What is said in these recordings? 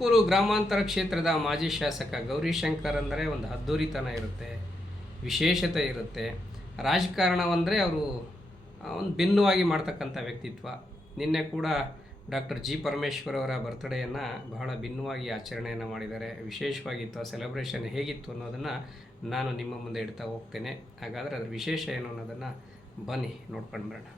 ತುಮಕೂರು ಗ್ರಾಮಾಂತರ ಕ್ಷೇತ್ರದ ಮಾಜಿ ಶಾಸಕ ಗೌರಿಶಂಕರ್ ಅಂದರೆ ಒಂದು ಅದ್ದೂರಿತನ ಇರುತ್ತೆ, ವಿಶೇಷತೆ ಇರುತ್ತೆ. ರಾಜಕಾರಣವಂದರೆ ಅವರು ಒಂದು ಭಿನ್ನವಾಗಿ ಮಾಡ್ತಕ್ಕಂಥ ವ್ಯಕ್ತಿತ್ವ. ನಿನ್ನೆ ಕೂಡ ಡಾಕ್ಟರ್ ಜಿ ಪರಮೇಶ್ವರ್ ಅವರ ಬರ್ತ್ಡೇಯನ್ನು ಬಹಳ ಭಿನ್ನವಾಗಿ ಆಚರಣೆಯನ್ನು ಮಾಡಿದ್ದಾರೆ. ವಿಶೇಷವಾಗಿತ್ತು, ಆ ಸೆಲೆಬ್ರೇಷನ್ ಹೇಗಿತ್ತು ಅನ್ನೋದನ್ನು ನಾನು ನಿಮ್ಮ ಮುಂದೆ ಇಡ್ತಾ ಹೋಗ್ತೇನೆ. ಹಾಗಾದರೆ ಅದರ ವಿಶೇಷ ಏನು ಅನ್ನೋದನ್ನು ಬನ್ನಿ, ನೋಡ್ಕೊಂಡು ಬರೋಣ.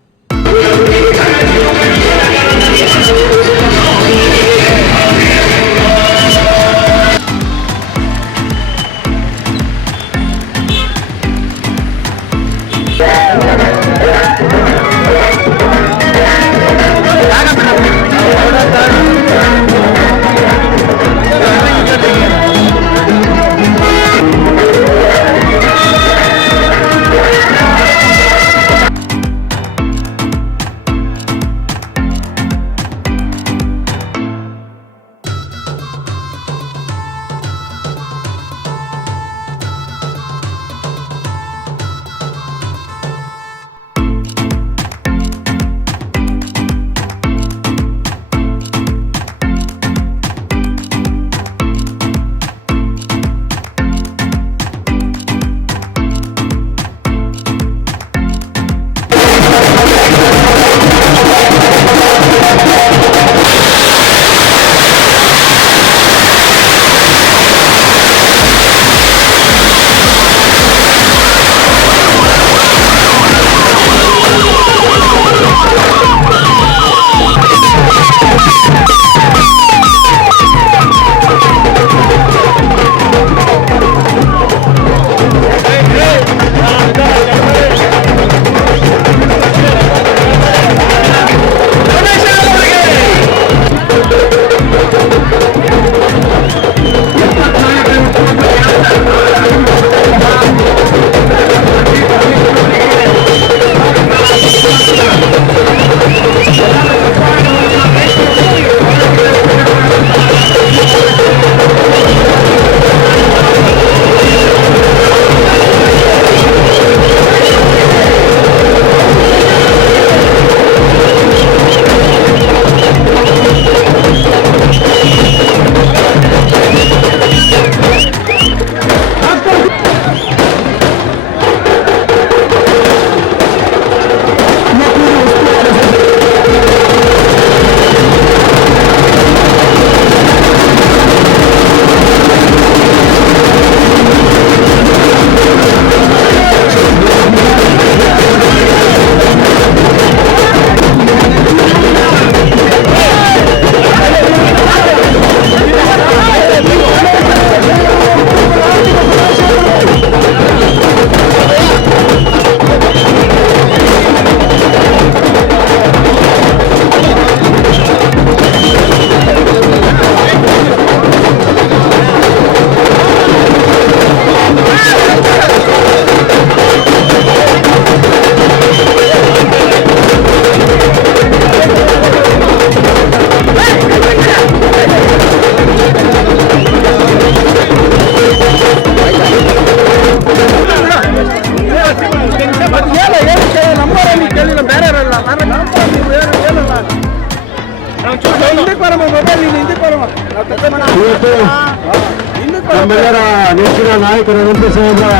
ನಮ್ಮೆಲ್ಲರ ನೆಚ್ಚಿನ ನಾಯಕರ ಅನಂತ ಸಾಹೇಬರ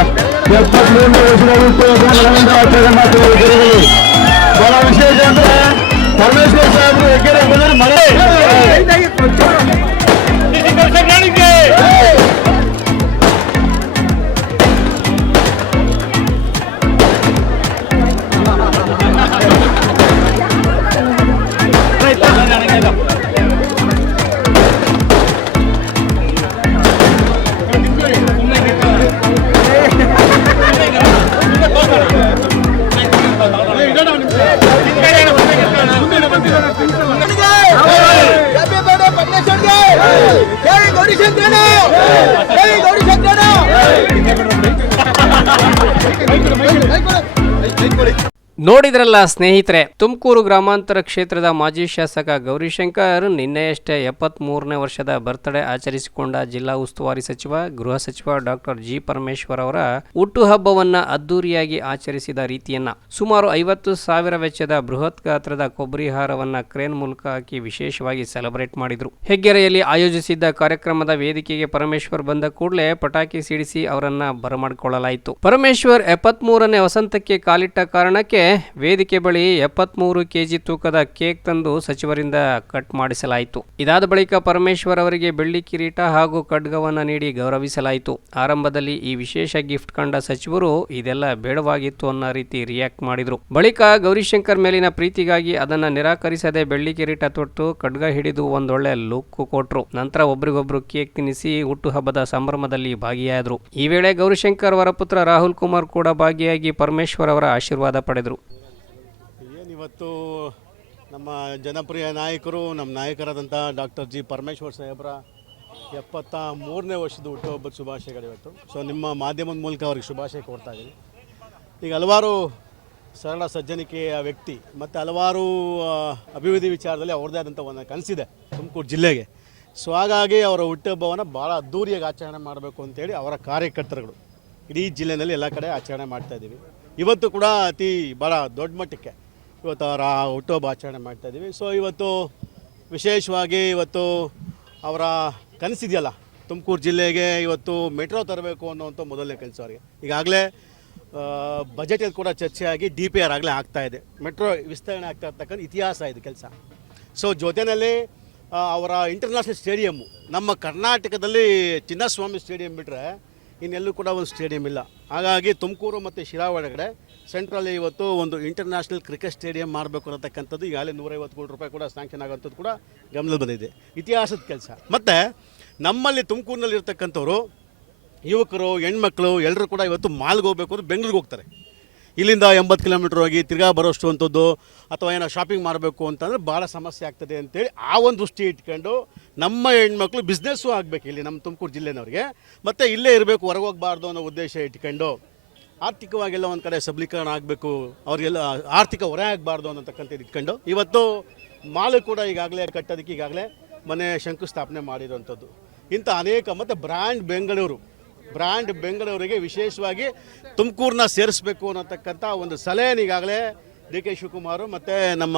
ಎಪ್ಪತ್ಮೂರನೇ ಬಹಳ ವಿಶೇಷ ಅಂದ್ರೆ ಪರಮೇಶ್ವರ ಸಾಹೇಬರು ಜೈ ಗೌರಿಶಂಕರನ ಜೈ ಗೌರಿಶಂಕರನ ನೋಡಿದ್ರಲ್ಲ ಸ್ನೇಹಿತರೆ, ತುಮಕೂರು ಗ್ರಾಮಾಂತರ ಕ್ಷೇತ್ರದ ಮಾಜಿ ಶಾಸಕ ಗೌರಿಶಂಕರ್ ನಿನ್ನೆಯಷ್ಟೇ ಎಪ್ಪತ್ತ್ ಮೂರನೇ ವರ್ಷದ ಬರ್ತ್ಡೇ ಆಚರಿಸಿಕೊಂಡ ಜಿಲ್ಲಾ ಉಸ್ತುವಾರಿ ಸಚಿವ, ಗೃಹ ಸಚಿವ ಡಾಕ್ಟರ್ ಜಿ ಪರಮೇಶ್ವರ್ ಅವರ ಹುಟ್ಟುಹಬ್ಬವನ್ನ ಅದ್ದೂರಿಯಾಗಿ ಆಚರಿಸಿದ ರೀತಿಯನ್ನ, ಸುಮಾರು ಐವತ್ತು ಸಾವಿರ ವೆಚ್ಚದ ಬೃಹತ್ ಗಾತ್ರದ ಕೊಬ್ಬರಿ ಹಾರವನ್ನ ಕ್ರೇನ್ ಮೂಲಕ ಹಾಕಿ ವಿಶೇಷವಾಗಿ ಸೆಲೆಬ್ರೇಟ್ ಮಾಡಿದ್ರು. ಹೆಗ್ಗೆರೆಯಲ್ಲಿ ಆಯೋಜಿಸಿದ್ದ ಕಾರ್ಯಕ್ರಮದ ವೇದಿಕೆಗೆ ಪರಮೇಶ್ವರ್ ಬಂದ ಕೂಡಲೇ ಪಟಾಕಿ ಸಿಡಿಸಿ ಅವರನ್ನ ಬರಮಾಡಿಕೊಳ್ಳಲಾಯಿತು. ಪರಮೇಶ್ವರ್ ಎಪ್ಪತ್ಮೂರನೇ ವಸಂತಕ್ಕೆ ಕಾಲಿಟ್ಟ ಕಾರಣಕ್ಕೆ ವೇದಿಕೆ ಬಳಿ ಎಪ್ಪತ್ಮೂರು ಕೆಜಿ ತೂಕದ ಕೇಕ್ ತಂದು ಸಚಿವರಿಂದ ಕಟ್ ಮಾಡಿಸಲಾಯಿತು. ಇದಾದ ಬಳಿಕ ಪರಮೇಶ್ವರ್ ಅವರಿಗೆ ಬೆಳ್ಳಿ ಕಿರೀಟ ಹಾಗೂ ಖಡ್ಗವನ್ನ ನೀಡಿ ಗೌರವಿಸಲಾಯಿತು. ಆರಂಭದಲ್ಲಿ ಈ ವಿಶೇಷ ಗಿಫ್ಟ್ ಕಂಡ ಸಚಿವರು, ಇದೆಲ್ಲ ಬೇಡವಾಗಿತ್ತು ಅನ್ನೋ ರೀತಿ ರಿಯಾಕ್ಟ್ ಮಾಡಿದ್ರು. ಬಳಿಕ ಗೌರಿಶಂಕರ್ ಮೇಲಿನ ಪ್ರೀತಿಗಾಗಿ ಅದನ್ನ ನಿರಾಕರಿಸದೆ ಬೆಳ್ಳಿ ಕಿರೀಟ ತೊಟ್ಟು ಖಡ್ಗ ಹಿಡಿದು ಒಂದೊಳ್ಳೆ ಲುಕ್ ಕೊಟ್ರು. ನಂತರ ಒಬ್ರಿಗೊಬ್ರು ಕೇಕ್ ತಿನ್ನಿಸಿ ಹುಟ್ಟುಹಬ್ಬದ ಸಂಭ್ರಮದಲ್ಲಿ ಭಾಗಿಯಾದರು. ಈ ವೇಳೆ ಗೌರಿಶಂಕರ್ ಅವರ ಪುತ್ರ ರಾಹುಲ್ ಕುಮಾರ್ ಕೂಡ ಭಾಗಿಯಾಗಿ ಪರಮೇಶ್ವರ್ ಅವರ ಆಶೀರ್ವಾದ ಪಡೆದರು. ಏನಿವತ್ತು ನಮ್ಮ ಜನಪ್ರಿಯ ನಾಯಕರು, ನಮ್ಮ ನಾಯಕರಾದಂಥ ಡಾಕ್ಟರ್ ಜಿ ಪರಮೇಶ್ವರ್ ಸಾಹೇಬ್ರ ಎಪ್ಪತ್ತ ಮೂರನೇ ವರ್ಷದ ಹುಟ್ಟುಹಬ್ಬದ ಶುಭಾಶಯಗಳು ಇವತ್ತು. ಸೊ ನಿಮ್ಮ ಮಾಧ್ಯಮದ ಮೂಲಕ ಅವ್ರಿಗೆ ಶುಭಾಶಯ ಕೊಡ್ತಾ ಇದ್ದೀನಿ. ಈಗ ಹಲವಾರು ಸರಳ ಸಜ್ಜನಿಕೆಯ ವ್ಯಕ್ತಿ ಮತ್ತು ಹಲವಾರು ಅಭಿವೃದ್ಧಿ ವಿಚಾರದಲ್ಲಿ ಅವ್ರದ್ದೇ ಆದಂಥ ಒಂದು ಕನಸಿದೆ ತುಮಕೂರು ಜಿಲ್ಲೆಗೆ. ಸೊ ಹಾಗಾಗಿ ಅವರ ಹುಟ್ಟುಹಬ್ಬವನ್ನು ಭಾಳ ಅದ್ದೂರಿಯಾಗಿ ಆಚರಣೆ ಮಾಡಬೇಕು ಅಂತೇಳಿ ಅವರ ಕಾರ್ಯಕರ್ತರುಗಳು ಇಡೀ ಜಿಲ್ಲೆಯಲ್ಲಿ ಎಲ್ಲ ಕಡೆ ಆಚರಣೆ ಮಾಡ್ತಾ ಇದ್ದೀವಿ. ಇವತ್ತು ಕೂಡ ಅತಿ ಭಾಳ ದೊಡ್ಡ ಮಟ್ಟಕ್ಕೆ ಇವತ್ತು ಅವರ ಹುಟ್ಟುಹಬ್ಬ ಆಚರಣೆ ಮಾಡ್ತಾ ಇದ್ದೀವಿ. ಸೊ ಇವತ್ತು ವಿಶೇಷವಾಗಿ ಇವತ್ತು ಅವರ ಕನಸಿದೆಯಲ್ಲ, ತುಮಕೂರು ಜಿಲ್ಲೆಗೆ ಇವತ್ತು ಮೆಟ್ರೋ ತರಬೇಕು ಅನ್ನೋವಂಥ ಮೊದಲನೇ ಕೆಲಸ ಅವರಿಗೆ. ಈಗಾಗಲೇ ಬಜೆಟಲ್ಲಿ ಕೂಡ ಚರ್ಚೆಯಾಗಿ ಡಿ ಪಿ ಆರ್ ಆಗಲೇ ಆಗ್ತಾ ಇದೆ. ಮೆಟ್ರೋ ವಿಸ್ತರಣೆ ಆಗ್ತಾ ಇರ್ತಕ್ಕಂಥ ಇತಿಹಾಸ ಇದು ಕೆಲಸ. ಸೊ ಜೊತೆಯಲ್ಲಿ ಅವರ ಇಂಟರ್ನ್ಯಾಷನಲ್ ಸ್ಟೇಡಿಯಮ್ಮು ನಮ್ಮ ಕರ್ನಾಟಕದಲ್ಲಿ ಚಿನ್ನಸ್ವಾಮಿ ಸ್ಟೇಡಿಯಂ ಬಿಟ್ಟರೆ ಇನ್ನೆಲ್ಲೂ ಕೂಡ ಒಂದು ಸ್ಟೇಡಿಯಂ ಇಲ್ಲ. ಹಾಗಾಗಿ ತುಮಕೂರು ಮತ್ತು ಶಿರಾ ಒಳಗಡೆ ಸೆಂಟ್ರಲ್ಲಿ ಇವತ್ತು ಒಂದು ಇಂಟರ್ನ್ಯಾಷನಲ್ ಕ್ರಿಕೆಟ್ ಸ್ಟೇಡಿಯಂ ಮಾಡಬೇಕು ಅನ್ನತಕ್ಕಂಥದ್ದು ಈಗಾಗಲೇ ನೂರೈವತ್ತು ಕೋಟಿ ರೂಪಾಯಿ ಕೂಡ ಸ್ಯಾಂಕ್ಷನ್ ಆಗೋಂಥದ್ದು ಕೂಡ ಗಮನದಲ್ಲಿ ಬಂದಿದೆ. ಇತಿಹಾಸದ ಕೆಲಸ. ಮತ್ತು ನಮ್ಮಲ್ಲಿ ತುಮಕೂರಿನಲ್ಲಿ ಇರ್ತಕ್ಕಂಥವ್ರು ಯುವಕರು, ಹೆಣ್ಮಕ್ಳು ಎಲ್ಲರೂ ಕೂಡ ಇವತ್ತು ಮಾಲ್ಗೆ ಹೋಗ್ಬೇಕು ಅಂದ್ರೆ ಬೆಂಗಳೂರಿಗೆ ಹೋಗ್ತಾರೆ. ಇಲ್ಲಿಂದ ಎಂಬತ್ತು ಕಿಲೋಮೀಟ್ರ್ ಹೋಗಿ ತಿರ್ಗಾ ಬರೋಷ್ಟು ಅಂಥದ್ದು ಅಥವಾ ಏನೋ ಶಾಪಿಂಗ್ ಮಾಡಬೇಕು ಅಂತಂದರೆ ಭಾಳ ಸಮಸ್ಯೆ ಆಗ್ತದೆ ಅಂತೇಳಿ ಆ ಒಂದು ದೃಷ್ಟಿ ಇಟ್ಕೊಂಡು ನಮ್ಮ ಹೆಣ್ಮಕ್ಳು ಬಿಸ್ನೆಸ್ಸು ಆಗಬೇಕು ಇಲ್ಲಿ ನಮ್ಮ ತುಮಕೂರು ಜಿಲ್ಲೆನವ್ರಿಗೆ. ಮತ್ತು ಇಲ್ಲೇ ಇರಬೇಕು, ಹೊರಗೆ ಹೋಗಬಾರ್ದು ಅನ್ನೋ ಉದ್ದೇಶ ಇಟ್ಕೊಂಡು ಆರ್ಥಿಕವಾಗೆಲ್ಲ ಒಂದು ಕಡೆ ಸಬಲೀಕರಣ ಆಗಬೇಕು, ಅವರಿಗೆಲ್ಲ ಆರ್ಥಿಕ ಹೊರೆ ಆಗಬಾರ್ದು ಅನ್ನತಕ್ಕಂಥದ್ದು ಇಟ್ಕೊಂಡು ಇವತ್ತು ಮಾಲು ಕೂಡ ಈಗಾಗಲೇ ಕಟ್ಟೋದಕ್ಕೆ ಈಗಾಗಲೇ ಮನೆ ಶಂಕುಸ್ಥಾಪನೆ ಮಾಡಿರೋವಂಥದ್ದು. ಇಂಥ ಅನೇಕ ಮತ್ತು ಬ್ರ್ಯಾಂಡ್ ಬೆಂಗಳೂರು ಬ್ರ್ಯಾಂಡ್ ಬೆಂಗಳೂರಿಗೆ ವಿಶೇಷವಾಗಿ ತುಮಕೂರನ್ನ ಸೇರಿಸಬೇಕು ಅನ್ನತಕ್ಕಂಥ ಒಂದು ಸಲಹೆನ ಈಗಾಗಲೇ ಡಿ ಕೆ ಶಿವಕುಮಾರ್ ಮತ್ತು ನಮ್ಮ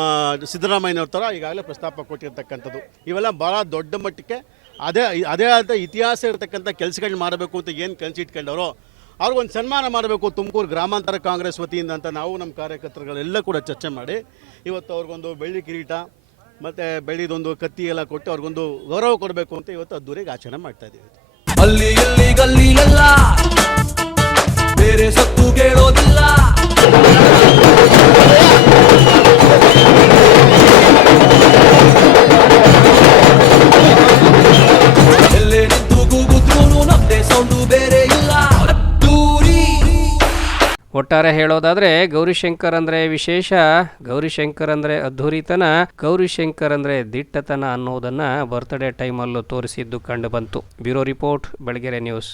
ಸಿದ್ದರಾಮಯ್ಯನವ್ರ ಥರ ಈಗಾಗಲೇ ಪ್ರಸ್ತಾಪ ಕೊಟ್ಟಿರ್ತಕ್ಕಂಥದ್ದು. ಇವೆಲ್ಲ ಭಾಳ ದೊಡ್ಡ ಮಟ್ಟಕ್ಕೆ ಅದೇ ಅದೇ ಆದ ಇತಿಹಾಸ ಇರತಕ್ಕಂಥ ಕೆಲಸಗಳನ್ನ ಮಾಡಬೇಕು ಅಂತ ಏನು ಕನಸಿಟ್ಕೊಂಡವರು ಅವ್ರಿಗೊಂದು ಸನ್ಮಾನ ಮಾಡಬೇಕು ತುಮಕೂರು ಗ್ರಾಮಾಂತರ ಕಾಂಗ್ರೆಸ್ ವತಿಯಿಂದ ಅಂತ ನಾವು ನಮ್ಮ ಕಾರ್ಯಕರ್ತರುಗಳೆಲ್ಲ ಕೂಡ ಚರ್ಚೆ ಮಾಡಿ, ಇವತ್ತು ಅವ್ರಿಗೊಂದು ಬೆಳ್ಳಿ ಕಿರೀಟ, ಮತ್ತು ಬೆಳ್ಳಿದೊಂದು ಕತ್ತಿ ಎಲ್ಲ ಕೊಟ್ಟು ಅವ್ರಿಗೊಂದು ಗೌರವ ಕೊಡಬೇಕು ಅಂತ ಇವತ್ತು ಅದ್ದೂರಿಗೆ ಆಚರಣೆ ಮಾಡ್ತಾ ಇದ್ದೀವಿ. ಅಲ್ಲಿ ಇಲ್ಲಿ ಗಲ್ಲಿಲೆಲ್ಲ ಬೇರೆ ಸತ್ತು ಕೇಳೋದಿಲ್ಲ. ಒಟ್ಟಾರೆ ಹೇಳೋದಾದ್ರೆ ಗೌರಿಶಂಕರ್ ಅಂದ್ರೆ ವಿಶೇಷ, ಗೌರಿಶಂಕರ್ ಅಂದ್ರೆ ಅದ್ಧೂರಿತನ, ಗೌರಿಶಂಕರ್ ಅಂದ್ರೆ ದಿಟ್ಟತನ ಅನ್ನೋದನ್ನ ಬರ್ತ್ಡೇ ಟೈಮಲ್ಲೂ ತೋರಿಸಿದ್ದು ಕಂಡು ಬಂತು. Bureau report, Belagere news.